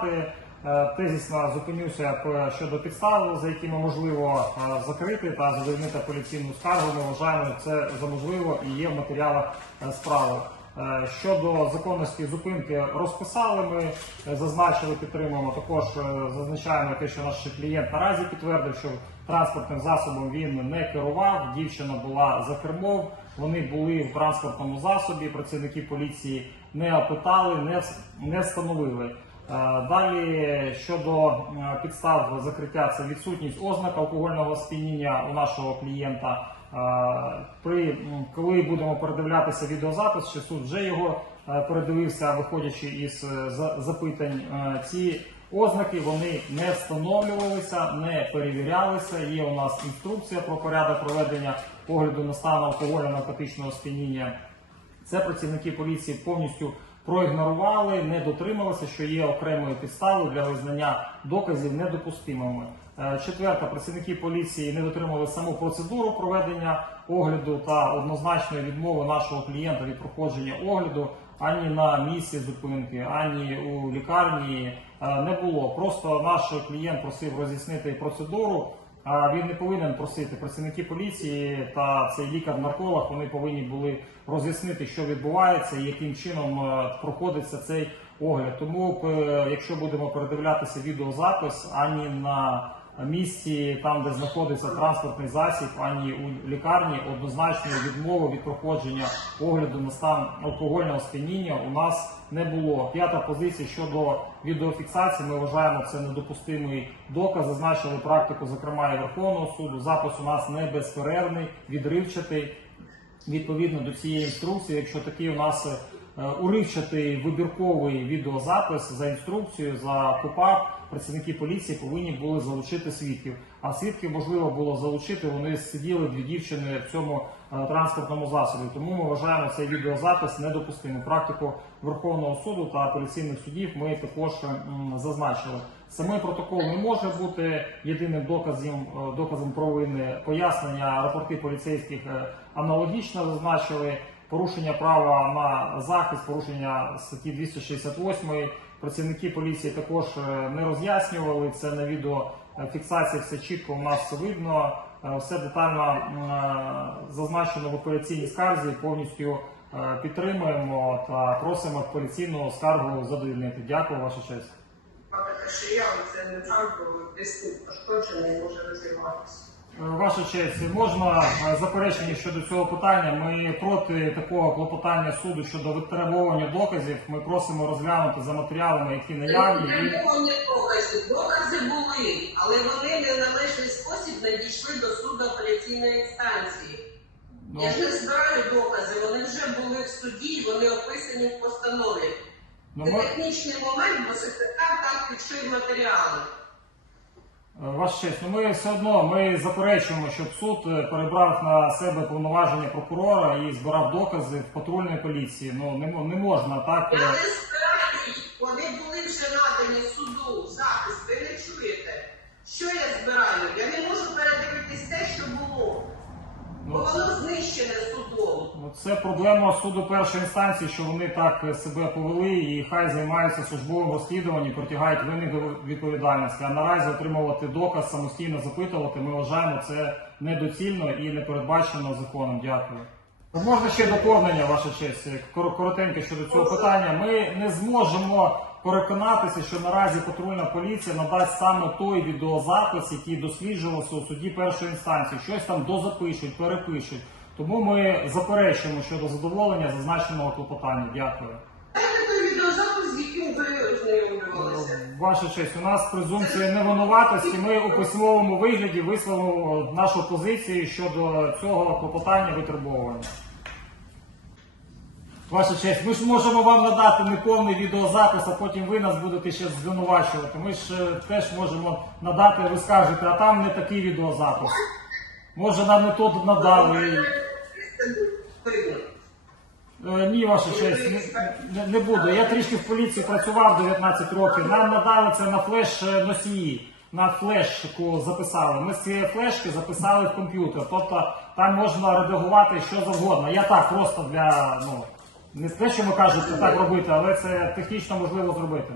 розглядати. Е, Тезісно зупинюся щодо підстав, за якими можливо е, закрити та задовольнити поліційну скаргу. Ми вважаємо це за можливо і є в матеріалах е, справи. Щодо законності зупинки розписали, ми зазначили, підтримуємо. Також зазначаємо те, що наш клієнт наразі підтвердив, що транспортним засобом він не керував. Дівчина була за кермом. Вони були в транспортному засобі. Працівники поліції не опитали, не встановили. Е, Далі щодо е, підстав закриття, це відсутність ознак алкогольного сп'яніння у нашого клієнта. Е, При коли будемо передивлятися відеозапис, чи суд вже його передивився, виходячи із запитань, ці ознаки вони не встановлювалися, не перевірялися. Є у нас інструкція про порядок проведення огляду на стан алкогольно-наркотичного сп'яніння. Це працівники поліції повністю проігнорували, не дотрималися, що є окремою підставою для визнання доказів недопустимими. Е, Четверта, працівники поліції не дотримали саму процедуру проведення огляду та однозначної відмови нашого клієнта від проходження огляду ані на місці зупинки, ані у лікарні е, не було. Просто наш клієнт просив роз'яснити процедуру. Він не повинен просити працівники поліції та цей лікар-нарколог. Вони повинні були роз'яснити, що відбувається і яким чином е, проходиться цей огляд. Тому, е, якщо будемо передивлятися відеозапис, ані на місці, там де знаходиться транспортний засіб, ані у лікарні однозначної відмови від проходження огляду на стан алкогольного сп'яніння у нас не було. П'ята позиція щодо відеофіксації. Ми вважаємо це недопустимий доказ. Зазначили практику, зокрема і Верховного суду. Запис у нас не безперервний, відривчатий. Відповідно до цієї інструкції, якщо такий у нас е, уривчатий вибірковий відеозапис за інструкцією за КУПАП, працівники поліції повинні були залучити свідків. А свідків можливо було залучити. Вони сиділи дві дівчини в цьому е, транспортному засобі. Тому ми вважаємо цей відеозапис недопустимим. Практику Верховного суду та апеляційних судів ми також е, зазначили. Самий протокол не може бути єдиним доказом, е, доказом провини. Пояснення рапорти поліцейських е, аналогічно зазначили порушення права на захист, порушення статті 268. Працівники поліції також е, не роз'яснювали це на відео е. Все чітко у нас видно. Е, Все детально зазначено в апеляційній скарзі. Повністю підтримуємо та просимо апеляційну скаргу задовільнити. Дякую, ваша честь. Факт шия, це не так, бо десь тут пошкоджений може розвиватися. Е, Ваша честь, можна е, заперечення щодо цього питання. Ми проти такого клопотання суду щодо витребовування доказів. Ми просимо розглянути за матеріалами, які наявні. і- Требування доказів. Докази були, але вони не належний спосіб надійшли до суду апеляційної інстанції. Ну, Я ж не збираю докази, вони вже були в суді, вони описані в постанові. ну, Це ми- технічний момент, бо секретар так підшив матеріали. Е, Ваша честь, ну ми все одно ми заперечуємо, щоб суд е, перебрав на себе повноваження прокурора і збирав докази в патрульної поліції. Ну не, не можна так. Я не збираю вони були вже надані суду захист, ви не чуєте. Що я збираю? Я не можу передивитись те, що було. Бо Ну, воно знищене судом. Ну, Це проблема суду першої інстанції, що вони так е, себе повели, і хай займаються службовим розслідуванням, притягають винних до відповідальності. А наразі отримувати доказ, самостійно запитувати, ми вважаємо це недоцільно і не передбачено законом. Дякую. Можна ще доповнення, ваша честь, Кор- коротеньке щодо цього питання. Ми не зможемо переконатися, що наразі патрульна поліція надасть саме той відеозапис, який досліджувався у суді першої інстанції. Щось там дозапишуть, перепишуть. Тому ми заперечуємо щодо задоволення зазначеного клопотання. Дякую. Ознайомлювалися. Ваша честь, у нас презумпція невинуватості. Ми у письмовому вигляді висловимо нашу позицію щодо цього клопотання витребовування. Ваша честь, ми ж можемо вам надати неповний відеозапис, а потім ви нас будете ще звинувачувати. Ми ж е, теж можемо надати, ви скажете, а там не такий відеозапис. Може, нам не тут надали. Е, Ні, ваша честь, не, не, не буду. Я трішки в поліції працював 19 років. Нам надали це на флеш е, носії, на флешку записали. Ми з цієї флешки записали в комп'ютер. Тобто там можна редагувати що завгодно. Я так просто для ну не те, що ви кажете так робити, але це технічно можливо зробити.